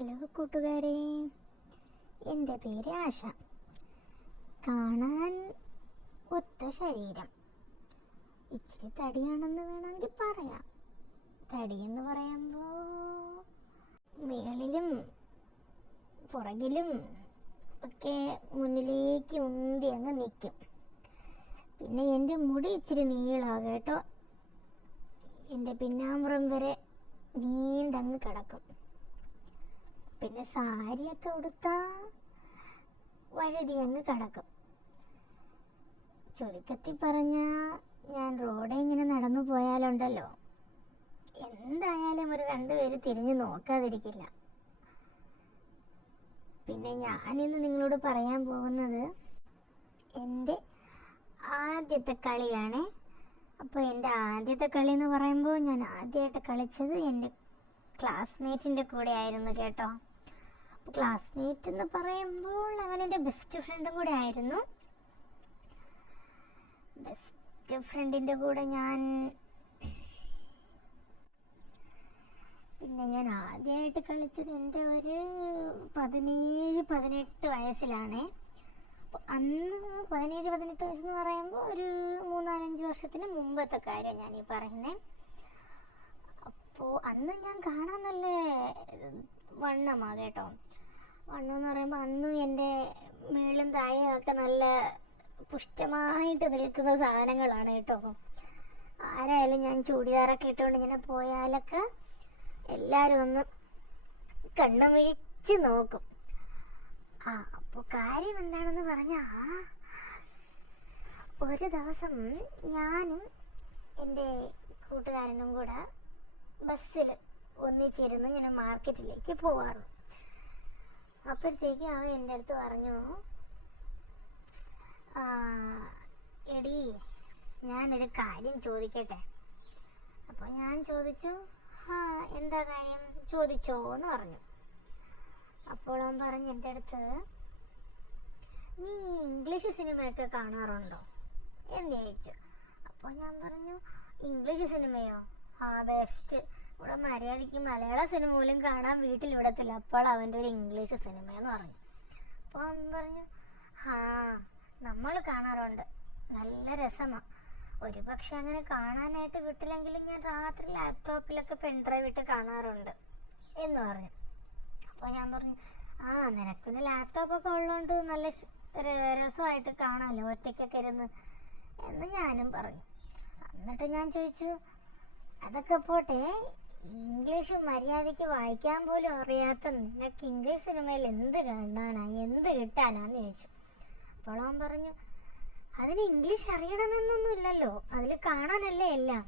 Hello കൂട്ടുകാരെ, എൻ്റെ പേര് ആശ. കാണാൻ ഒത്ത ശരീരം, ഇച്ചിരി തടിയാണെന്ന് വേണമെങ്കിൽ പറയാം. തടിയെന്ന് പറയുമ്പോൾ മേളിലും പുറകിലും ഒക്കെ മുന്നിലേക്ക് ഉന്തി അങ്ങ് നിൽക്കും. പിന്നെ എൻ്റെ മുടി ഇച്ചിരി നീളമാണ് കേട്ടോ. എൻ്റെ പിന്നാമ്പുറം വരെ നീണ്ടങ്ങ് കിടക്കും. പിന്നെ സാരിയൊക്കെ ഉടുത്താൽ വഴുതി അങ്ങ് കിടക്കും. ചുരുക്കത്തിൽ പറഞ്ഞാൽ ഞാൻ റോഡിൽ ഇങ്ങനെ നടന്നു പോയാലുണ്ടല്ലോ, എന്തായാലും ഒരു 2 പേര് തിരിഞ്ഞു നോക്കാതിരിക്കില്ല. പിന്നെ ഞാനിന്ന് നിങ്ങളോട് പറയാൻ പോകുന്നത് എൻ്റെ ആദ്യത്തെ കളിയാണ്. അപ്പോൾ എൻ്റെ ആദ്യത്തെ കളി എന്ന് പറയുമ്പോൾ ഞാൻ ആദ്യമായിട്ട് കളിച്ചത് എൻ്റെ ക്ലാസ്മേറ്റിൻ്റെ കൂടെ ആയിരുന്നു കേട്ടോ. ക്ലാസ്മേറ്റ് എന്ന് പറയുമ്പോൾ അവൻ എൻ്റെ ബെസ്റ്റ് ഫ്രണ്ടും കൂടെ ആയിരുന്നു. ബെസ്റ്റ് ഫ്രണ്ടിൻ്റെ കൂടെ ഞാൻ ആദ്യമായിട്ട് കളിച്ചത് എൻ്റെ ഒരു 17-18 വയസ്സിലാണ്. അപ്പോൾ അന്ന് 17-18 വയസ്സെന്ന് പറയുമ്പോൾ ഒരു 3-4-5 വർഷത്തിന് മുമ്പത്തെ കാര്യം ഞാനീ പറയുന്നത്. അപ്പോൾ അന്ന് ഞാൻ കാണാൻ നല്ല വണ്ണമാണ് കേട്ടോ. വണ്ണം എന്ന് പറയുമ്പോൾ അന്നും എൻ്റെ മേളും താഴെയൊക്കെ നല്ല പുഷ്ടമായിട്ട് നിൽക്കുന്ന സാധനങ്ങളാണ് കേട്ടോ. ആരായാലും ഞാൻ ചൂടിദാറൊക്കെ ഇട്ടുകൊണ്ട് ഇങ്ങനെ പോയാലൊക്കെ എല്ലാവരും ഒന്ന് കണ്ണു മിഴിച്ച് നോക്കും. അപ്പോൾ കാര്യം എന്താണെന്ന് പറഞ്ഞാൽ, ഒരു ദിവസം ഞാനും എൻ്റെ കൂട്ടുകാരനും കൂടെ ബസ്സിൽ ഒന്നിച്ചിരുന്ന് ഇങ്ങനെ മാർക്കറ്റിലേക്ക് പോവാറ്. അപ്പോഴത്തേക്ക് അവൻ എൻ്റെ അടുത്ത് പറഞ്ഞു, എടീ ഞാനൊരു കാര്യം ചോദിക്കട്ടെ. അപ്പോൾ ഞാൻ ചോദിച്ചു, എന്താ കാര്യം, ചോദിച്ചോ എന്ന് പറഞ്ഞു. അപ്പോൾ അവൻ പറഞ്ഞു എൻ്റെ അടുത്ത്, നീ ഇംഗ്ലീഷ് സിനിമയൊക്കെ കാണാറുണ്ടോ എന്ന് ചോദിച്ചു. അപ്പോൾ ഞാൻ പറഞ്ഞു, ഇംഗ്ലീഷ് സിനിമയോ? ബെസ്റ്റ്. ഇവിടെ മര്യാദയ്ക്ക് മലയാള സിനിമ പോലും കാണാൻ വീട്ടിൽ വിടത്തില്ല. അപ്പോൾ അവൻ്റെ ഒരു ഇംഗ്ലീഷ് സിനിമയെന്ന് പറഞ്ഞു. അപ്പോൾ അവൻ പറഞ്ഞു, നമ്മൾ കാണാറുണ്ട്, നല്ല രസമാണ്. ഒരു പക്ഷെ അങ്ങനെ കാണാനായിട്ട് വിട്ടില്ലെങ്കിലും ഞാൻ രാത്രി ലാപ്ടോപ്പിലൊക്കെ പെൻഡ്രൈവ് ഇട്ട് കാണാറുണ്ട് എന്ന് പറഞ്ഞു. അപ്പോൾ ഞാൻ പറഞ്ഞു, നിനക്കൊന്ന് ലാപ്ടോപ്പൊക്കെ ഉള്ളതുകൊണ്ട് നല്ല രസമായിട്ട് കാണാമല്ലോ ഒറ്റയ്ക്കൊക്കെ ഇരുന്ന് എന്ന് ഞാനും പറഞ്ഞു. എന്നിട്ട് ഞാൻ ചോദിച്ചു, അതൊക്കെ പോട്ടെ, ഇംഗ്ലീഷ് മര്യാദയ്ക്ക് വായിക്കാൻ പോലും അറിയാത്ത നിനക്ക് ഇംഗ്ലീഷ് സിനിമയിൽ എന്ത് കാണാനാ, എന്ത് കിട്ടാനാന്ന് ചോദിച്ചു. അപ്പോൾ അവൻ പറഞ്ഞു, അതിന് ഇംഗ്ലീഷ് അറിയണമെന്നൊന്നും ഇല്ലല്ലോ, അതിൽ കാണാനല്ലേ എല്ലാം.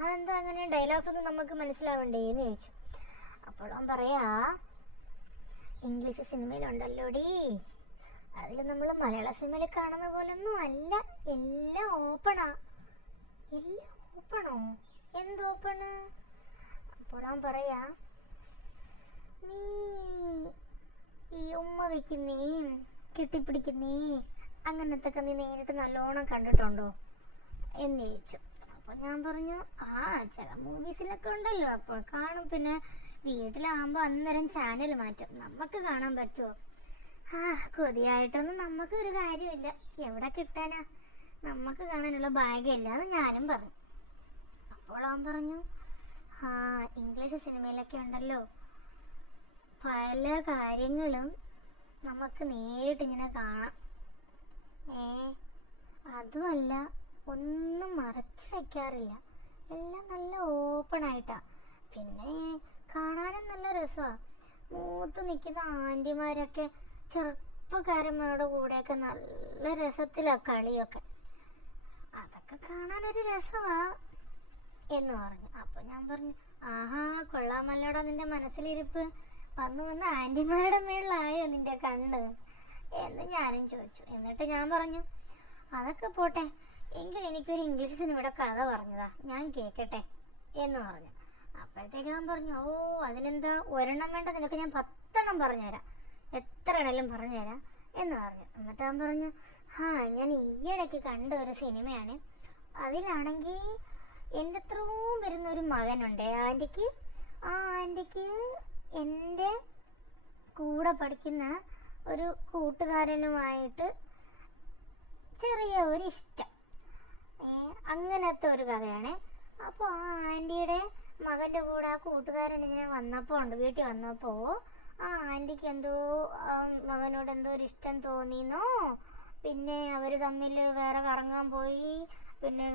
അതെന്താ അങ്ങനെ, ഡയലോഗ്സ് ഒന്നും നമുക്ക് മനസ്സിലാവണ്ടേ എന്ന് ചോദിച്ചു. അപ്പോൾ അവൻ പറയാ, ഇംഗ്ലീഷ് സിനിമയിലുണ്ടല്ലോടി, അതിൽ നമ്മൾ മലയാള സിനിമയിൽ കാണുന്ന പോലൊന്നും അല്ല, എല്ലാം ഓപ്പണാ. എല്ലാം ഓപ്പണോ? എന്ത് ഓപ്പണ്? അപ്പോൾ അവൻ പറയാ, നീ ഈ ഉമ്മ വയ്ക്കുന്നേ, കെട്ടിപ്പിടിക്കുന്നേ, അങ്ങനത്തൊക്കെ നീ നേരിട്ട് നല്ലോണം കണ്ടിട്ടുണ്ടോ എന്ന് ചോദിച്ചു. അപ്പോൾ ഞാൻ പറഞ്ഞു, ചില മൂവീസിലൊക്കെ ഉണ്ടല്ലോ, അപ്പോൾ കാണും. പിന്നെ വീട്ടിലാകുമ്പോൾ അന്നേരം ചാനൽ മാറ്റും, നമുക്ക് കാണാൻ പറ്റുമോ? കൊതിയായിട്ടൊന്നും നമുക്ക് ഒരു കാര്യമില്ല, എവിടെ കിട്ടാനാ, നമുക്ക് കാണാനുള്ള ഭാഗ്യമില്ല എന്ന് ഞാനും പറഞ്ഞു. അപ്പോൾ അവൻ പറഞ്ഞു, ഇംഗ്ലീഷ് സിനിമയിലൊക്കെ ഉണ്ടല്ലോ, പല കാര്യങ്ങളും നമുക്ക് നേരിട്ട് ഇങ്ങനെ കാണാം. അതുമല്ല, ഒന്നും മറച്ചു വയ്ക്കാറില്ല, എല്ലാം നല്ല ഓപ്പണായിട്ടാണ്. പിന്നെ കാണാനും നല്ല രസമാണ്. മൂത്ത് നിൽക്കുന്ന ആൻറ്റിമാരൊക്കെ ചെറുപ്പക്കാരന്മാരുടെ കൂടെയൊക്കെ നല്ല രസത്തിലാണ് കളിയൊക്കെ, അതൊക്കെ കാണാനൊരു രസമാണ് എന്ന് പറഞ്ഞു. അപ്പോൾ ഞാൻ പറഞ്ഞു, കൊള്ളാമല്ലോടാ നിൻ്റെ മനസ്സിലിരിപ്പ്, വന്ന് ആൻറ്റിമാരുടെ മേളിലായോ നിൻ്റെ കണ്ണ് എന്ന് ഞാനും ചോദിച്ചു. എന്നിട്ട് ഞാൻ പറഞ്ഞു, അതൊക്കെ പോട്ടെ, എങ്കിൽ എനിക്കൊരു ഇംഗ്ലീഷ് സിനിമയുടെ കഥ പറഞ്ഞതാ, ഞാൻ കേൾക്കട്ടെ എന്ന് പറഞ്ഞു. അപ്പോഴത്തേക്ക് അവൻ പറഞ്ഞു, അതിനെന്താ, ഒരെണ്ണം വേണ്ട, നിനക്ക് ഞാൻ 10 എണ്ണം പറഞ്ഞുതരാം, എത്ര എണ്ണെങ്കിലും പറഞ്ഞുതരാം എന്ന് പറഞ്ഞു. എന്നിട്ട് അവൻ പറഞ്ഞു, ഞാൻ ഈയിടയ്ക്ക് കണ്ട ഒരു സിനിമയാണ്, അതിലാണെങ്കിൽ എൻ്റെ അത്രയും വരുന്നൊരു മകനുണ്ട് ആൻറ്റിക്ക്. ആ ആൻറ്റിക്ക് എൻ്റെ കൂടെ പഠിക്കുന്ന ഒരു കൂട്ടുകാരനുമായിട്ട് ചെറിയ ഒരു ഇഷ്ടം, അങ്ങനത്തെ ഒരു കഥയാണ്. അപ്പോൾ ആ ആൻറ്റിയുടെ മകൻ്റെ കൂടെ ആ കൂട്ടുകാരൻ ഇങ്ങനെ വീട്ടിൽ വന്നപ്പോൾ ആ ആൻറ്റിക്ക് എന്തോ മകനോട് എന്തോ ഒരു ഇഷ്ടം തോന്നിയെന്നോ, പിന്നെ അവർ തമ്മിൽ വേറെ കറങ്ങാൻ പോയി. പിന്നെ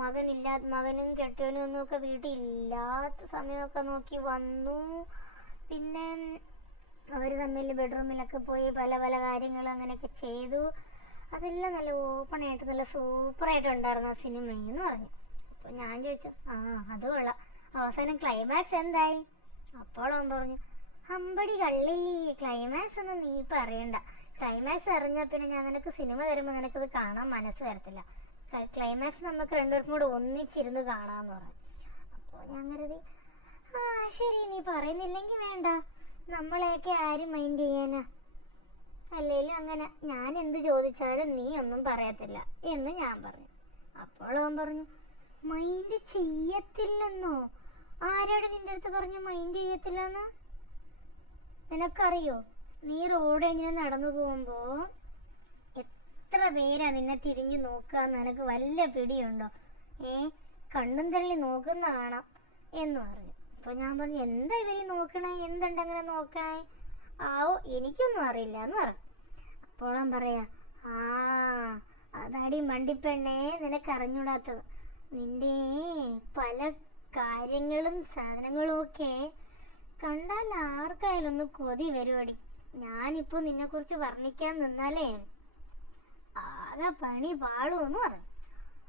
മകനും കെട്ടിയവനും ഒന്നുമൊക്കെ വീട്ടിൽ ഇല്ലാത്ത സമയമൊക്കെ നോക്കി വന്നു. പിന്നെ അവർ തമ്മിൽ ബെഡ്റൂമിലൊക്കെ പോയി പല പല കാര്യങ്ങൾ അങ്ങനെയൊക്കെ ചെയ്തു. അതെല്ലാം നല്ല ഓപ്പണായിട്ട് നല്ല സൂപ്പറായിട്ട് ഉണ്ടായിരുന്നു ആ സിനിമയെന്ന് പറഞ്ഞു. അപ്പോൾ ഞാൻ ചോദിച്ചു, അത് കൊള്ളാം, അവസാനം ക്ലൈമാക്സ് എന്തായി? അപ്പോൾ അവൻ പറഞ്ഞു, അമ്പടി കള്ളി, ക്ലൈമാക്സ് ഒന്നും നീ പറയണ്ട. ക്ലൈമാക്സ് അറിഞ്ഞാൽ പിന്നെ ഞാൻ നിനക്ക് സിനിമ തരുമ്പോൾ നിനക്കത് കാണാൻ മനസ്സ് വരത്തില്ല. ക്ലൈമാക്സ് നമുക്ക് രണ്ടുപേർക്കും കൂടെ ഒന്നിച്ചിരുന്ന് കാണാമെന്ന് പറഞ്ഞു. അപ്പോൾ ഞാൻ കരുതി, ശരി, നീ പറയുന്നില്ലെങ്കിൽ വേണ്ട, നമ്മളെയൊക്കെ ആരും മൈൻഡ് ചെയ്യാനാ, അല്ലേലും അങ്ങനെ ഞാൻ എന്ത് ചോദിച്ചാലും നീ ഒന്നും പറയത്തില്ല എന്ന് ഞാൻ പറഞ്ഞു. അപ്പോൾ അവൻ പറഞ്ഞു, മൈൻഡ് ചെയ്യത്തില്ലെന്നോ? ആരോട് നിൻ്റെ അടുത്ത് പറഞ്ഞു മൈൻഡ് ചെയ്യത്തില്ലെന്ന്? നിനക്കറിയോ, നീ റോഡ് ഇങ്ങനെ നടന്നു പോകുമ്പോൾ എത്ര പേരാ നിന്നെ തിരിഞ്ഞു നോക്കുക, നിനക്ക് വല്ല പിടിയുണ്ടോ? കണ്ണും തള്ളി നോക്കുന്ന കാണാം എന്ന് പറഞ്ഞു. അപ്പോൾ ഞാൻ പറഞ്ഞു, എന്താ ഇവര് നോക്കണേ, എന്തുണ്ടങ്ങനെ നോക്കണേ? എനിക്കൊന്നും അറിയില്ല എന്ന് പറഞ്ഞു. അപ്പോൾ അവൻ പറയാ, അതാടി മണ്ടിപ്പെണ്ണേ, നിനക്കറിഞ്ഞൂടാത്തത്. നിന്റെ പല കാര്യങ്ങളും സാധനങ്ങളും ഒക്കെ കണ്ടാൽ ആർക്കായാലും ഒന്ന് കൊതി വരുവടി. ഞാനിപ്പോൾ നിന്നെക്കുറിച്ച് വർണ്ണിക്കാൻ നിന്നാലേ ആകെ പണി പാളുമെന്ന് പറഞ്ഞു.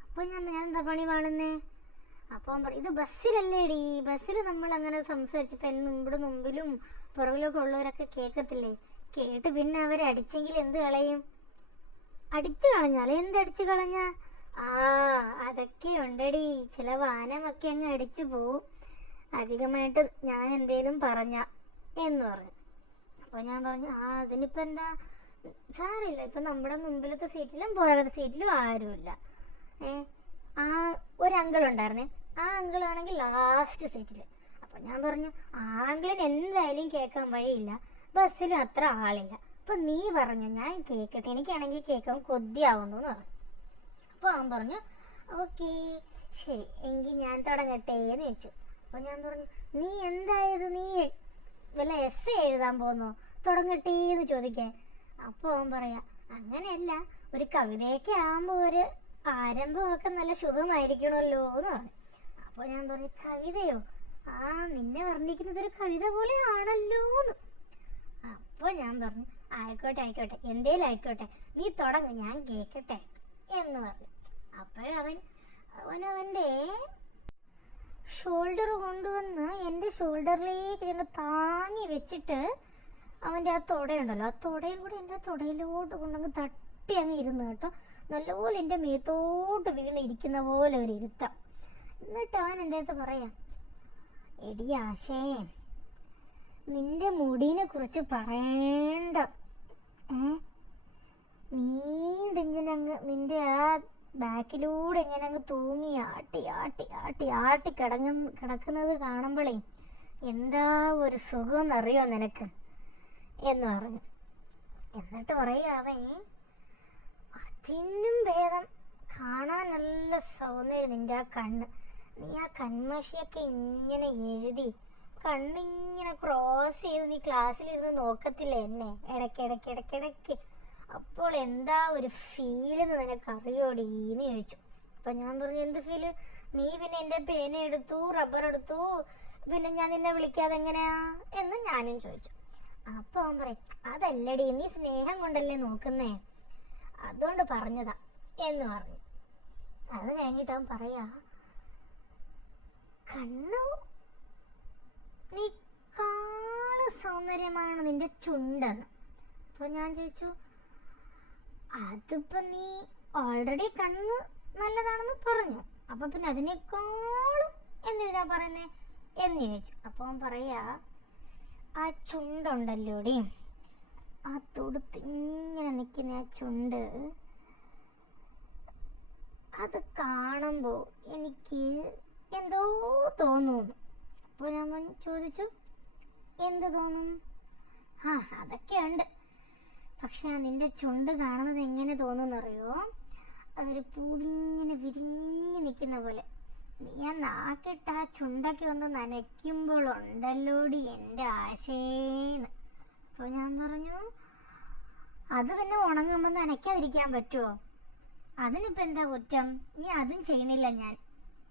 അപ്പോൾ ഞാൻ എന്താ പണി പാളുന്നേ? അപ്പോൾ അവൻ പറയും, ഇത് ബസ്സിലല്ലേടി, ബസ്സിൽ നമ്മൾ അങ്ങനെ സംസാരിച്ചപ്പോൾ ഇവിടെ മുമ്പിലും പുറകിലൊക്കെ ഉള്ളവരൊക്കെ കേൾക്കത്തില്ലേ? കേട്ട് പിന്നെ അവരെ അടിച്ചെങ്കിൽ എന്ത് കളയും? അടിച്ചു കളഞ്ഞാലേ? എന്തടിച്ചു കളഞ്ഞ? അതൊക്കെ ഉണ്ടടി, ചില വാനമൊക്കെ അങ്ങ് അടിച്ചു പോവും അധികമായിട്ട് ഞാൻ എന്തേലും പറഞ്ഞ എന്ന് പറഞ്ഞു. അപ്പോൾ ഞാൻ പറഞ്ഞു, അതിനിപ്പോൾ എന്താ, സാറില്ല, ഇപ്പം നമ്മുടെ മുമ്പിലത്തെ സീറ്റിലും പുറകത്തെ സീറ്റിലും ആരുമില്ല. ഒരു അങ്കിൾ ഉണ്ടായിരുന്നേ, ആ അങ്കിളാണെങ്കിൽ ലാസ്റ്റ് സീറ്റിൽ. അപ്പോൾ ഞാൻ പറഞ്ഞു, ആ അങ്കിളിന് എന്തായാലും കേൾക്കാൻ വഴിയില്ല, ബസ്സിലും അത്ര ആളില്ല. അപ്പോൾ നീ പറഞ്ഞു, ഞാൻ കേൾക്കട്ടെ, എനിക്കാണെങ്കിൽ കേൾക്കാൻ കൊതിയാവുന്നു എന്ന് പറഞ്ഞു. അപ്പോൾ അവൻ പറഞ്ഞു, ഓക്കേ ശരി, എങ്കിൽ ഞാൻ തുടങ്ങട്ടെ എന്ന് ചോദിച്ചു. അപ്പോൾ ഞാൻ പറഞ്ഞു, നീ എന്തായത്, നീ വല്ല എസ്സേ എഴുതാൻ പോകുന്നോ, തുടങ്ങട്ടെ എന്ന് ചോദിക്കാൻ? അപ്പോൾ അവൻ പറയാ, അങ്ങനെയല്ല, ഒരു കവിതയൊക്കെ ആകുമ്പോൾ ഒരു ആരംഭമൊക്കെ നല്ല ശുഭമായിരിക്കണമല്ലോ എന്ന് പറഞ്ഞു. അപ്പോൾ ഞാൻ പറഞ്ഞു, കവിതയോ? നിന്നെ വർണ്ണിക്കുന്നത് ഒരു കവിത പോലെ ആണല്ലോ എന്ന്. അപ്പോൾ ഞാൻ പറഞ്ഞു, ആയിക്കോട്ടെ, എന്തേലും ആയിക്കോട്ടെ, നീ തുടങ്ങ്, ഞാൻ കേൾക്കട്ടെ എന്ന് പറഞ്ഞു. അവൻ്റെ ഷോൾഡർ കൊണ്ടുവന്ന് എൻ്റെ ഷോൾഡറിലേക്ക് ഞങ്ങൾ താങ്ങി വെച്ചിട്ട് അവൻ്റെ ആ തുടയുണ്ടല്ലോ, ആ തുടയും കൂടി എൻ്റെ തുടയിലോട്ട് കൊണ്ടങ്ങ് തട്ടി അങ്ങ് ഇരുന്ന് കേട്ടോ, നല്ലപോലെ എൻ്റെ മേത്തോട്ട് വീണിരിക്കുന്ന പോലെ ഒരു ഇരുത്തം. എന്നിട്ട് അവൻ എൻ്റെ അടുത്ത് പറയാം, എടി ആശേ, നിന്റെ മുടീനെ കുറിച്ച് പറയണ്ട. നീണ്ടിങ്ങനെ അങ്ങ് നിന്റെ ആ ബാക്കിലൂടെ ഇങ്ങനെ അങ്ങ് തൂങ്ങി ആട്ടി കിടക്കുന്നത് കാണുമ്പോഴേ എന്താ ഒരു സുഖം എന്നറിയോ നിനക്ക് എന്ന് പറഞ്ഞു. എന്നിട്ട് പറയുക അവൻ, അതിനും ഭേദം കാണാൻ നല്ല സൗന്ദര്യം നിന്റെ ആ കണ്ണ്. നീ ആ കൺമഷിയൊക്കെ ഇങ്ങനെ എഴുതി കണ്ണിങ്ങനെ ക്രോസ് ചെയ്ത് നീ ക്ലാസ്സിലിരുന്ന് നോക്കത്തില്ല എന്നെ ഇടയ്ക്കിടയ്ക്ക്. അപ്പോൾ എന്താ ഒരു ഫീലെന്ന് നിനക്കറിയോടി എന്ന് ചോദിച്ചു. അപ്പം ഞാൻ പറഞ്ഞു, എന്ത് ഫീല്? നീ പിന്നെ എൻ്റെ പേന എടുത്തു, റബ്ബർ എടുത്തു, പിന്നെ ഞാൻ നിന്നെ വിളിക്കാതെ എങ്ങനെയാ എന്ന് ഞാനും ചോദിച്ചു. അപ്പോൾ അവൻ പറയും, അതല്ലടി, നീ സ്നേഹം കൊണ്ടല്ലേ നോക്കുന്നേ, അതുകൊണ്ട് പറഞ്ഞതാ എന്ന് പറഞ്ഞു. അത് കഴിഞ്ഞിട്ട് അവൻ പറയാ, കണ്ണു നീക്കാള് സൗന്ദര്യമാണ് നിന്റെ ചുണ്ടെന്ന്. അപ്പോൾ ഞാൻ ചോദിച്ചു, അതിപ്പോൾ നീ ഓൾറെഡി കണ്ണ് നല്ലതാണെന്ന് പറഞ്ഞു, അപ്പം പിന്നെ അതിനേക്കാളും എന്തിനാ പറയുന്നേ എന്ന് ചോദിച്ചു. അപ്പോൾ അവൻ പറയാ, ആ ചുണ്ടുണ്ടല്ലോടി, ആ തൊടുത്തിങ്ങനെ നിൽക്കുന്ന ആ ചുണ്ട്, അത് കാണുമ്പോൾ എനിക്ക് എന്തോ തോന്നുന്നു. അപ്പോൾ ഞാൻ ചോദിച്ചു, എന്ത് തോന്നും? ആ, അതൊക്കെ ഉണ്ട്. പക്ഷെ നിന്റെ ചുണ്ട് കാണുന്നത് എങ്ങനെ തോന്നുന്നറിയോ? അതൊരു പൂവിങ്ങനെ വിരിഞ്ഞ് നിൽക്കുന്ന പോലെ. നീ ആ നാക്കിട്ട് ആ ചുണ്ടൊക്കെ ഒന്ന് നനയ്ക്കുമ്പോഴുണ്ടല്ലോടി എൻ്റെ ആശേന്ന്. അപ്പോൾ ഞാൻ പറഞ്ഞു, അത് പിന്നെ ഉണങ്ങുമ്പോൾ നനയ്ക്കാതിരിക്കാൻ പറ്റുമോ? അതിനിപ്പോൾ എന്താ കുറ്റം? നീ അതും ചെയ്യണില്ല ഞാൻ,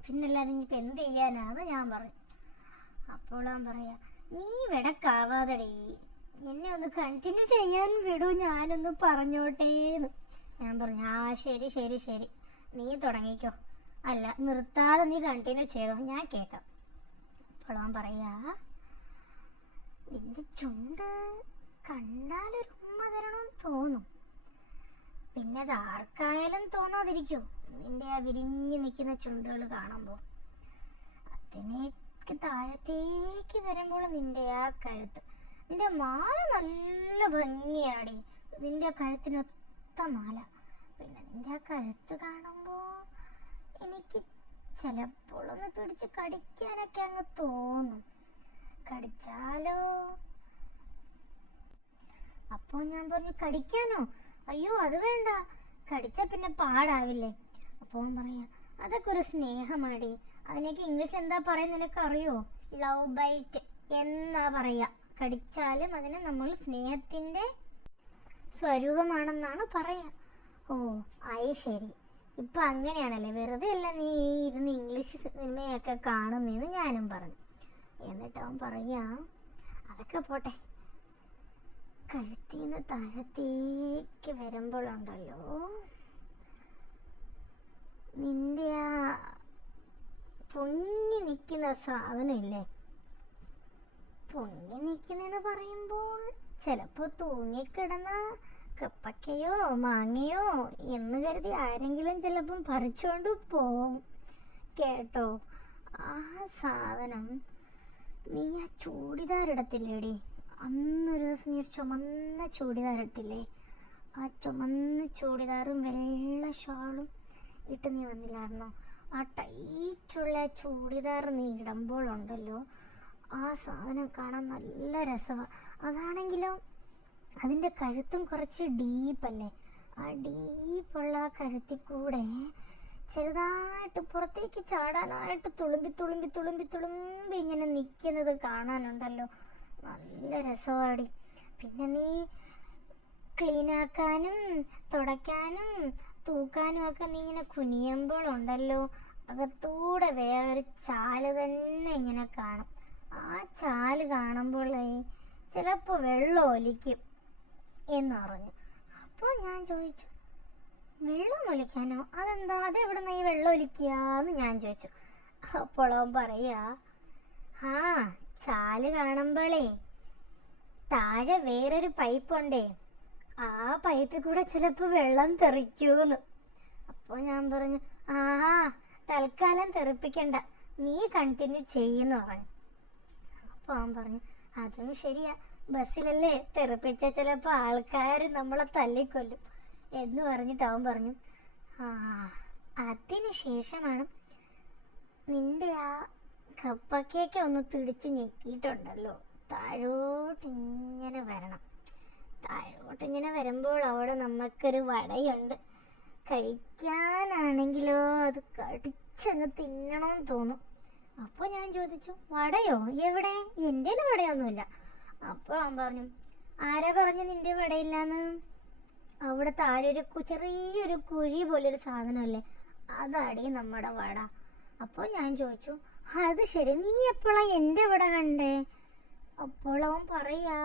പിന്നല്ലാതെ ഇനിയിപ്പോൾ എന്ത് ചെയ്യാനാന്ന് ഞാൻ പറഞ്ഞു. അപ്പോൾ അവൻ പറയാ, നീ വിടക്കാവാതടേ, എന്നെ ഒന്ന് കണ്ടിന്യൂ ചെയ്യാൻ വിടൂ, ഞാനൊന്ന് പറഞ്ഞോട്ടേന്ന്. ഞാൻ പറഞ്ഞു, ആ ശരി ശരി ശരി, നീ തുടങ്ങിക്കോ, അല്ല നിർത്താതെ നീ കണ്ടിന്യൂ ചെയ്തോ, ഞാൻ കേൾക്കാം. അപ്പോൾ അവൻ പറയാ, നിന്റെ ചുണ്ട് കണ്ടാലൊരു ഉമ്മ തരണമെന്ന് തോന്നും, പിന്നെ അത് ആർക്കായാലും തോന്നാതിരിക്കും നിന്റെ ആ വിരിഞ്ഞ് നിൽക്കുന്ന ചുണ്ടുകൾ കാണുമ്പോൾ. അതിനേക്ക് താഴത്തേക്ക് വരുമ്പോൾ നിന്റെ ആ കഴുത്ത്, നിന്റെ മാല നല്ല ഭംഗിയാടി, നിന്റെ കഴുത്തിനൊത്ത മാല. പിന്നെ നിന്റെ ആ കഴുത്ത് കാണുമ്പോൾ എനിക്ക് ചിലപ്പോൾ ഒന്ന് പിടിച്ച് കടിക്കാനൊക്കെ അങ്ങ് തോന്നും. കടിച്ചാലോ? അപ്പോൾ ഞാൻ പറഞ്ഞു, കടിക്കാനോ? അയ്യോ അത് വേണ്ട, കടിച്ചാൽ പിന്നെ പാടാവില്ലേ. അപ്പോൾ അവൻ പറയാ, അതൊക്കെ ഒരു സ്നേഹമാടി, അതിനൊക്കെ ഇംഗ്ലീഷിൽ എന്താ പറയുക നിനക്കറിയോ? ലവ് ബൈറ്റ് എന്നാ പറയാ. കടിച്ചാലും അതിന് നമ്മൾ സ്നേഹത്തിൻ്റെ സ്വരൂപമാണെന്നാണ് പറയാ. ഓ ആയി ശരി, ഇപ്പം അങ്ങനെയാണല്ലേ, വെറുതെ അല്ല നീ ഇരുന്ന് ഇംഗ്ലീഷ് സിനിമയൊക്കെ കാണുന്നതെന്ന് ഞാനും പറഞ്ഞു. എന്നിട്ട് അവൻ പറയാ, അതൊക്കെ പോട്ടെ, കഴുത്തിൽ നിന്ന് താഴത്തേക്ക് വരുമ്പോഴുണ്ടല്ലോ നിന്റെ ആ പൊങ്ങി നിൽക്കുന്ന സാധനമില്ലേ, പൊങ്ങി നിൽക്കുന്നതെന്ന് പറയുമ്പോൾ ചിലപ്പോൾ തൂങ്ങിക്കിടന്ന കപ്പക്കയോ മാങ്ങയോ എന്ന് കരുതി ആരെങ്കിലും ചിലപ്പം പറിച്ചുകൊണ്ട് പോവും കേട്ടോ. ആ സാധനം നീ ആ ചൂടിദാറിടത്തില്ലേടി, അന്നൊരു ദിവസം നീ ചുമന്ന ചൂടിദാറിട്ടില്ലേ, ആ ചുമന്ന ചൂടിദാറും വെള്ള ഷാളും ഇട്ട് നീ വന്നില്ലായിരുന്നോ? ആ ടൈറ്റുള്ള ചൂടിദാർ നീ ഇടുമ്പോഴുണ്ടല്ലോ ആ സാധനം കാണാൻ നല്ല രസമാണ്. അതാണെങ്കിലോ അതിൻ്റെ കഴുത്തും കുറച്ച് ഡീപ്പല്ലേ, ആ ഡീപ്പുള്ള കഴുത്തിൽ കൂടെ ചെറുതായിട്ട് പുറത്തേക്ക് ചാടാനായിട്ട് തുളുമ്പി തുളുമ്പി തുളുമ്പി തുളുമ്പി ഇങ്ങനെ നിൽക്കുന്നത് കാണാനുണ്ടല്ലോ നല്ല രസമാടി. പിന്നെ നീ ക്ലീനാക്കാനും തുടയ്ക്കാനും തൂക്കാനും ഒക്കെ നീ ഇങ്ങനെ കുനിയുമ്പോഴുണ്ടല്ലോ അകത്തൂടെ വേറൊരു ചാല് തന്നെ ഇങ്ങനെ കാണും. ആ ചാല് കാണുമ്പോൾ ചിലപ്പോൾ വെള്ളം ഒലിക്കും എന്ന് പറഞ്ഞു. അപ്പോൾ ഞാൻ ചോദിച്ചു, വെള്ളം ഒലിക്കാനോ? അതെന്താ, അതെവിടെ നിന്ന് ഈ വെള്ളം ഒലിക്കാന്ന് ഞാൻ ചോദിച്ചു. അപ്പോൾ അവൻ പറയാ, ആ ചാല് കാണുമ്പോളേ താഴെ വേറൊരു പൈപ്പുണ്ടേ, ആ പൈപ്പിൽ കൂടെ ചിലപ്പോൾ വെള്ളം തെറിക്കൂന്ന്. അപ്പോൾ ഞാൻ പറഞ്ഞു, ആ തൽക്കാലം തെറിപ്പിക്കണ്ട, നീ കണ്ടിന്യൂ ചെയ്യുന്നു പറഞ്ഞു. അപ്പോൾ അവൻ പറഞ്ഞു, അതും ശരിയാ, ബസ്സിലല്ലേ, തെറിപ്പിച്ച ചിലപ്പോൾ ആൾക്കാർ നമ്മളെ തല്ലിക്കൊല്ലും എന്ന് പറഞ്ഞിട്ട് അവൻ പറഞ്ഞു, ആ അതിന് ശേഷമാണ് നിന്റെ ആ കപ്പക്കയൊക്കെ ഒന്ന് പിടിച്ച് ഞെക്കിയിട്ടുണ്ടല്ലോ താഴോട്ടിങ്ങനെ വരണം. താഴോട്ടിങ്ങനെ വരുമ്പോൾ അവിടെ നമുക്കൊരു വടയുണ്ട്, കഴിക്കാനാണെങ്കിലോ അത് കടിച്ചങ്ങ് തിന്നണമെന്ന് തോന്നും. അപ്പോൾ ഞാൻ ചോദിച്ചു, വടയോ? എവിടെ? എൻ്റെ വടയൊന്നുമില്ല. അപ്പോൾ അവൻ പറഞ്ഞു, ആരാ പറഞ്ഞു നിൻ്റെ വടയില്ലാന്ന്? അവിടെ താഴെ ഒരു ചെറിയൊരു കുഴി പോലൊരു സാധനമല്ലേ, അതാടി നമ്മുടെ വട. അപ്പോൾ ഞാൻ ചോദിച്ചു, അത് ശരി, നീ എപ്പോഴാണ് എൻ്റെ വട കണ്ടേ? അപ്പോൾ അവൻ പറയാ,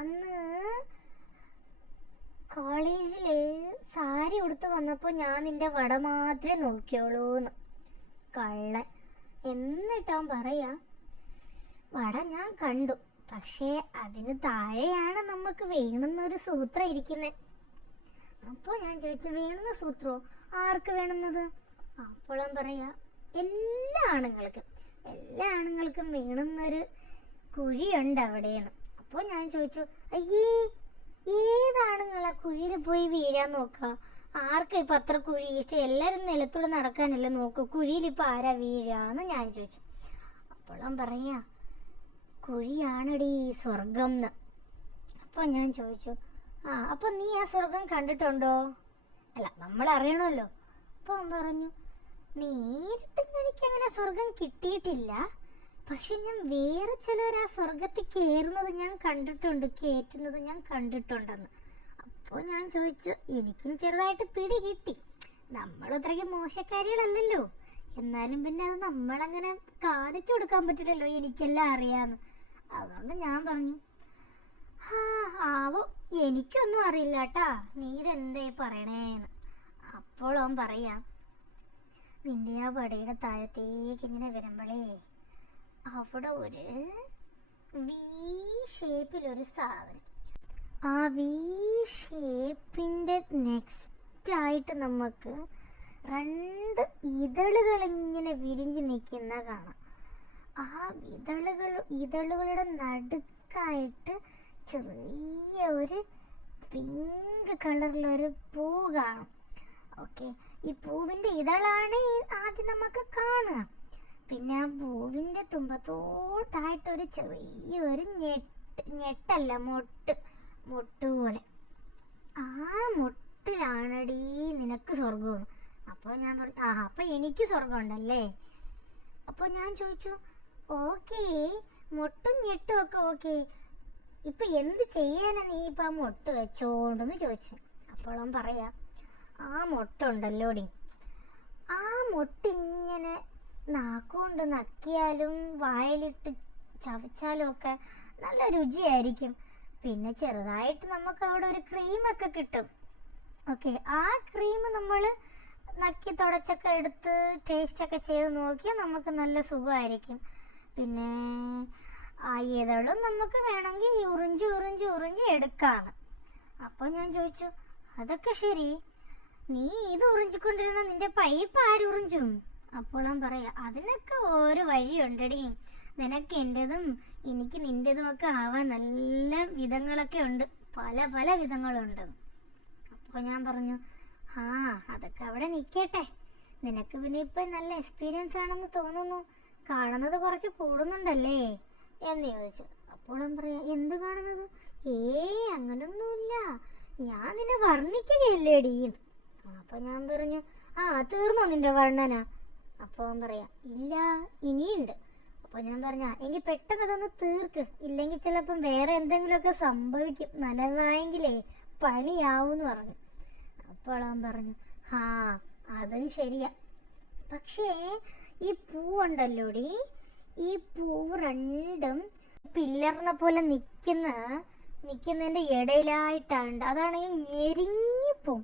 അന്ന് കോളേജിൽ സാരി ഉടുത്ത് വന്നപ്പോൾ ഞാൻ നിൻ്റെ വട മാത്രമേ നോക്കിയോളൂന്ന്. കള്ളൻ. എന്നിട്ട് അവൻ പറയാ, വട ഞാൻ കണ്ടു, പക്ഷേ അതിന് താഴെയാണ് നമുക്ക് വേണമെന്നൊരു സൂത്രം ഇരിക്കുന്നത്. അപ്പോൾ ഞാൻ ചോദിച്ചു, വേണമെന്ന സൂത്രമോ? ആർക്ക് വേണമെന്നത്? അപ്പോൾ അവൻ പറയാ, എല്ലാ ആണുങ്ങൾക്കും വേണമെന്നൊരു കുഴിയുണ്ട് അവിടെയാണ്. അപ്പോൾ ഞാൻ ചോദിച്ചു, അയ്യേ ഏതാണുങ്ങളാ കുഴിയിൽ പോയി വീഴാൻ നോക്കുക? ആർക്കും ഇപ്പം അത്ര കുഴി ഇഷ്ടം? എല്ലാവരും നിലത്തൂടെ നടക്കാനല്ലേ നോക്കൂ, കുഴിയിൽ ഇപ്പം ആരാ വീഴാന്ന് ഞാൻ ചോദിച്ചു. അപ്പോൾ അവൻ പറയാ, കുഴിയാണടി സ്വർഗം എന്ന്. അപ്പോൾ ഞാൻ ചോദിച്ചു, അപ്പോൾ നീ ആ സ്വർഗം കണ്ടിട്ടുണ്ടോ? അല്ല, നമ്മൾ അറിയണമല്ലോ. അപ്പോൾ അവൻ പറഞ്ഞു, നേരിട്ട് എനിക്കങ്ങനെ സ്വർഗം കിട്ടിയിട്ടില്ല, പക്ഷെ ഞാൻ വേറെ ചിലർ ആ സ്വർഗത്തിൽ കയറുന്നത് ഞാൻ കണ്ടിട്ടുണ്ട്, കയറ്റുന്നത് ഞാൻ കണ്ടിട്ടുണ്ടെന്ന്. അപ്പോൾ ഞാൻ ചോദിച്ചു, എനിക്കും ചെറുതായിട്ട് പിടി കിട്ടി. നമ്മളത്രയ്ക്ക് മോശക്കാരികളല്ലല്ലോ, എന്നാലും പിന്നെ അത് നമ്മളങ്ങനെ കാണിച്ചു കൊടുക്കാൻ പറ്റില്ലല്ലോ, എനിക്കെല്ലാം അറിയാമെന്ന്. അതുകൊണ്ട് ഞാൻ പറഞ്ഞു, ആവോ, എനിക്കൊന്നും അറിയില്ല കേട്ടാ, നീ ഇതെന്തേ പറയണേന്ന്. അപ്പോൾ അവൻ പറയാം, നിന്റെ ആ വടയുടെ താഴത്തേക്ക് ഇങ്ങനെ വരുമ്പോഴേ അവിടെ ഒരു വി ഷേപ്പിലൊരു സാധനം, ആ വി ഷേപ്പിൻ്റെ നെക്സ്റ്റായിട്ട് നമുക്ക് 2 ഇതളുകൾ ഇങ്ങനെ വിരിഞ്ഞ് നിൽക്കുന്ന കാണാം. ആ ഇതളുകളുടെ നടുക്കായിട്ട് ചെറിയ ഒരു പിങ്ക് കളറിലൊരു പൂ കാണും. ഓക്കെ, ഈ പൂവിൻ്റെ ഇതളാണ് ആദ്യം നമുക്ക് കാണുക. പിന്നെ ആ പൂവിൻ്റെ തുമ്പത്തോട്ടായിട്ടൊരു ചെറിയൊരു ഞെട്ടല്ല, മൊട്ട് പോലെ. ആ മൊട്ടിലാണടി നിനക്ക് സ്വർഗം. അപ്പോൾ ഞാൻ പറഞ്ഞു, അപ്പോൾ എനിക്ക് സ്വർഗം ഉണ്ടല്ലേ. അപ്പോൾ ഞാൻ ചോദിച്ചു, ഓക്കേ, മൊട്ടും ഞെട്ടും ഒക്കെ ഓക്കെ, ഇപ്പം എന്ത് ചെയ്യാനാ നീ ഇപ്പം ആ മൊട്ട് വെച്ചോണ്ടെന്ന് ചോദിച്ചു. അപ്പോൾ അവൻ പറയാം, ആ മൊട്ടുണ്ടല്ലോടി, ആ മൊട്ടിങ്ങനെ നാക്കുകൊണ്ട് നക്കിയാലും വായിലിട്ട് ചവച്ചാലും ഒക്കെ നല്ല രുചിയായിരിക്കും. പിന്നെ ചെറുതായിട്ട് നമുക്ക് അവിടെ ഒരു ക്രീമൊക്കെ കിട്ടും. ഓക്കെ, ആ ക്രീം നമ്മൾ നക്കി തുടച്ചൊക്കെ എടുത്ത് ടേസ്റ്റൊക്കെ ചെയ്ത് നോക്കിയാൽ നമുക്ക് നല്ല സുഖമായിരിക്കും. പിന്നെ ആ ഇതളും നമുക്ക് വേണമെങ്കിൽ ഉറിഞ്ചി എടുക്കാമെന്ന്. അപ്പോൾ ഞാൻ ചോദിച്ചു, അതൊക്കെ ശരി, നീ ഇത് ഉറിഞ്ചിക്കൊണ്ടിരുന്ന നിന്റെ പൈപ്പ് ആര് ഉറിഞ്ചും? അപ്പോൾ അവൻ പറയാം, അതിനൊക്കെ ഒരു വഴിയുണ്ടടി, നിനക്ക് എൻ്റെതും എനിക്ക് നിൻ്റെതും ഒക്കെ ആവാൻ നല്ല വിധങ്ങളൊക്കെ ഉണ്ട്, പല വിധങ്ങളുണ്ട്. അപ്പോൾ ഞാൻ പറഞ്ഞു, അതൊക്കെ അവിടെ നിൽക്കട്ടെ, നിനക്ക് പിന്നെ ഇപ്പം നല്ല എക്സ്പീരിയൻസ് ആണെന്ന് തോന്നുന്നു, കാണുന്നത് കുറച്ച് കൂടുന്നുണ്ടല്ലേ എന്ന് ചോദിച്ചു. അപ്പോൾ അവൻ പറയാം, എന്ത് കാണുന്നത്? അങ്ങനൊന്നുമില്ല, ഞാൻ നിന്നെ വർണ്ണിക്കുകയല്ലേടീ. അപ്പോൾ ഞാൻ പറഞ്ഞു, തീർന്നോ നിന്റെ വർണ്ണന? അപ്പോൾ അവൻ പറയാം, ഇല്ല, ഇനിയുണ്ട്. അപ്പോൾ ഞാൻ പറഞ്ഞു, എങ്കിൽ പെട്ടെന്ന് അതൊന്ന് തീർക്ക്, ഇല്ലെങ്കിൽ ചിലപ്പം വേറെ എന്തെങ്കിലുമൊക്കെ സംഭവിക്കും, നനവായെങ്കിലേ പണിയാവൂന്ന് പറഞ്ഞു. അപ്പോൾ അവൻ പറഞ്ഞു, അതും ശരിയാ, പക്ഷേ ഈ പൂവുണ്ടല്ലോടി, ഈ പൂവ് രണ്ടും പില്ലറിനെ പോലെ നിൽക്കുന്നതിൻ്റെ ഇടയിലായിട്ടാണ്, അതാണെങ്കിൽ ഞെരിങ്ങിപ്പോവും.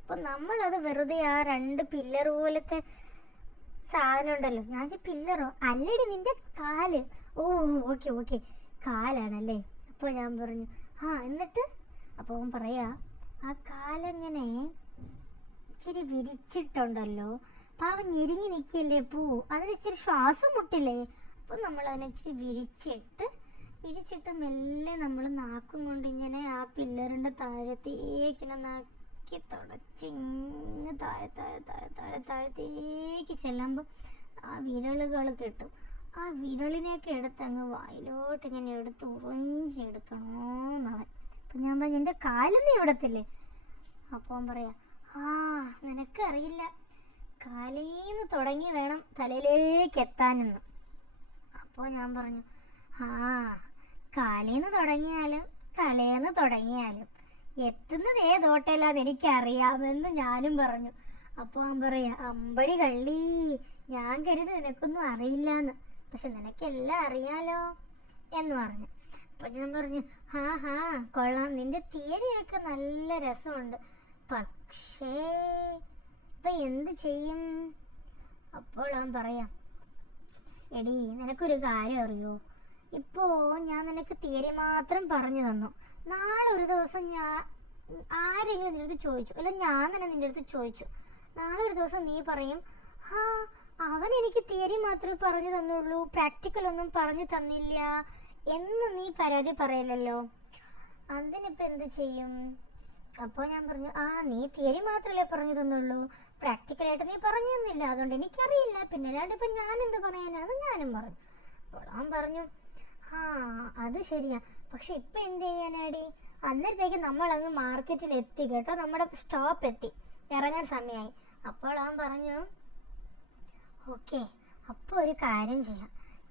അപ്പം നമ്മളത് വെറുതെ ആ 2 പില്ലർ പോലത്തെ സാധനം ഉണ്ടല്ലോ, ഞാൻ പില്ലറോ അല്ലടി നിന്റെ കാല്, ഓക്കെ കാലാണല്ലേ. അപ്പോൾ ഞാൻ പറഞ്ഞു, എന്നിട്ട്? അപ്പോൾ അവൻ പറയാ, ആ കാലെങ്ങനെ ഇച്ചിരി വിരിച്ചിട്ടുണ്ടല്ലോ, പാവം ഞെരിങ്ങി നിൽക്കല്ലേ പൂ, അതിനിച്ചിരി ശ്വാസം മുട്ടില്ലേ. അപ്പോൾ നമ്മളതിനെ ഇച്ചിരി വിരിച്ചിട്ട് മെല്ലെ നമ്മൾ നാക്കും കൊണ്ട് ഇങ്ങനെ ആ പില്ലറിൻ്റെ താഴത്തേക്കിങ്ങനെ നാക്കി തുടച്ച് ഇങ്ങനെ താഴത്തേക്ക് ചെല്ലുമ്പോൾ ആ വിരലുകൾ കിട്ടും. ആ വിരളിനെയൊക്കെ എടുത്ത് അങ്ങ് വായിലോട്ട് ഇങ്ങനെ എടുത്ത് ഉറിഞ്ചെടുക്കണോന്നവൻ. അപ്പം ഞാൻ പറഞ്ഞു, എൻ്റെ കാലൊന്നും ഇവിടത്തില്ലേ? അപ്പോൾ അവൻ പറയാം, നിനക്കറിയില്ല, കാലേന്ന് തുടങ്ങി വേണം തലയിലേക്ക് എത്താനെന്ന്. അപ്പോൾ ഞാൻ പറഞ്ഞു, കാലേന്ന് തുടങ്ങിയാലും തലേന്ന് തുടങ്ങിയാലും എത്തുന്നത് ഏതോട്ടല്ലാന്ന് എനിക്കറിയാമെന്ന് ഞാനും പറഞ്ഞു. അപ്പോൾ അവൻ പറയാം, അമ്പടി കള്ളി, ഞാൻ കരുതി നിനക്കൊന്നും അറിയില്ലാന്ന്, പക്ഷെ നിനക്കെല്ലാം അറിയാലോ എന്ന് പറഞ്ഞു. അപ്പോൾ ഞാൻ പറഞ്ഞു, കൊള്ളാം, നിന്റെ തിയറിയൊക്കെ നല്ല രസമുണ്ട്, പക്ഷേ ഇപ്പം എന്ത് ചെയ്യും? അപ്പോൾ അവൻ പറയാം, എടീ, നിനക്കൊരു കാര്യം അറിയോ, ഇപ്പോൾ ഞാൻ നിനക്ക് തിയറി മാത്രം പറഞ്ഞു തന്നു, നാളെ ഒരു ദിവസം ഞാൻ ആരെങ്കിലും നിൻ്റെ അടുത്ത് ചോദിച്ചു, അല്ല ഞാൻ തന്നെ നിൻ്റെ അടുത്ത് ചോദിച്ചു, നാളെ ഒരു ദിവസം നീ പറയും, അവൻ എനിക്ക് തിയറി മാത്രമേ പറഞ്ഞു തന്നുള്ളൂ, പ്രാക്ടിക്കലൊന്നും പറഞ്ഞു തന്നില്ല എന്ന് നീ പരാതി പറയില്ലല്ലോ, അതിനിപ്പോൾ എന്ത് ചെയ്യും? അപ്പോൾ ഞാൻ പറഞ്ഞു, നീ തിയറി മാത്രമല്ലേ പറഞ്ഞു തന്നുള്ളൂ, പ്രാക്ടിക്കലായിട്ട് നീ പറഞ്ഞു തന്നില്ല, അതുകൊണ്ട് എനിക്കറിയില്ല, പിന്നെ അല്ലാണ്ട് ഇപ്പം ഞാനെന്ത് പറയാനാന്ന് ഞാനും പറഞ്ഞു. അപ്പോൾ അവൻ പറഞ്ഞു, ആ അത് ശരിയാ. പക്ഷെ ഇപ്പൊ എന്ത് ചെയ്യാനാടി? അന്നേരത്തേക്ക് നമ്മൾ അങ്ങ് മാർക്കറ്റിൽ എത്തി കേട്ടോ, നമ്മുടെ സ്റ്റോപ്പ് എത്തി, ഇറങ്ങാൻ സമയമായി. അപ്പോൾ അവൻ പറഞ്ഞു ഓക്കെ, അപ്പോൾ ഒരു കാര്യം ചെയ്യാം,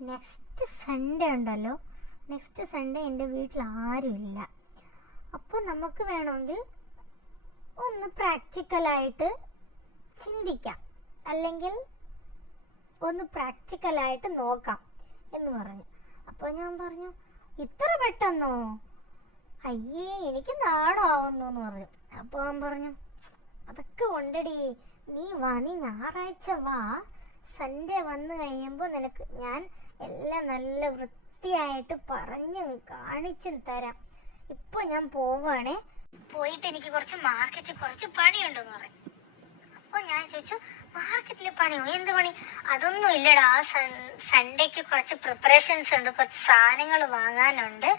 നെക്സ്റ്റ് സൺഡേ ഉണ്ടല്ലോ, നെക്സ്റ്റ് സൺഡേ എൻ്റെ വീട്ടിൽ ആരുമില്ല. അപ്പോൾ നമുക്ക് വേണമെങ്കിൽ ഒന്ന് പ്രാക്ടിക്കലായിട്ട് ചിന്തിക്കാം, അല്ലെങ്കിൽ ഒന്ന് പ്രാക്ടിക്കലായിട്ട് നോക്കാം എന്ന് പറഞ്ഞു. അപ്പോൾ ഞാൻ പറഞ്ഞു ഇത്ര പെട്ടെന്നോ? അയ്യേ എനിക്ക് നാണമാവുന്നു എന്ന് പറഞ്ഞു. അപ്പോൾ അവൻ പറഞ്ഞു അതൊക്കെ ഉണ്ടടി, നീ വാ, നീ ഞായറാഴ്ച വാ, സൺഡേ വന്നു കഴിയുമ്പോൾ നിനക്ക് ഞാൻ എല്ലാം നല്ല വൃത്തിയായിട്ട് പറഞ്ഞും കാണിച്ചും തരാം. ഇപ്പോൾ ഞാൻ പോവുകയാണേ, പോയിട്ട് എനിക്ക് കുറച്ച് മാർക്കറ്റിൽ കുറച്ച് പണിയുണ്ടെന്ന് പറയും. അപ്പോൾ ഞാൻ ചോദിച്ചു മാർക്കറ്റിൽ പണിയോ? എന്ത് പണി? അതൊന്നും ഇല്ലടാ, സൺഡേക്ക് കുറച്ച് പ്രിപ്പറേഷൻസ് ഉണ്ട്, കുറച്ച് സാധനങ്ങൾ വാങ്ങാനുണ്ട്,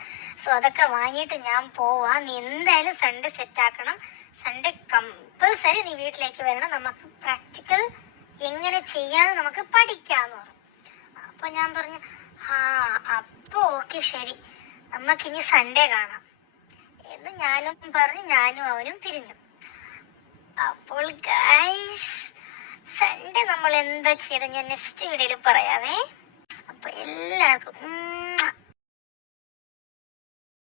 സോ അതൊക്കെ വാങ്ങിയിട്ട് ഞാൻ പോവാ, നീ എന്തായാലും സൺഡേ സെറ്റാക്കണം, സൺഡേ കമ്പൽസറി നീ വീട്ടിലേക്ക് വരണം, നമുക്ക് പ്രാക്ടിക്കൽ എങ്ങനെ ചെയ്യാന്ന് നമുക്ക് പഠിക്കാമെന്ന് പറഞ്ഞു. അപ്പോൾ ഞാൻ പറഞ്ഞു ആ അപ്പോൾ ഓക്കെ ശരി, നമുക്കിനി സൺഡേ കാണാം എന്ന് ഞാനും പറഞ്ഞ് ഞാനും അവനും പിരിഞ്ഞു. അപ്പോൾ ഗൈസ് സൺഡേ നമ്മൾ എന്താ ചെയ്ത് ഞാൻ നെക്സ്റ്റ് വീഡിയോയിൽ പറയാവേ. അപ്പോൾ എല്ലാവർക്കും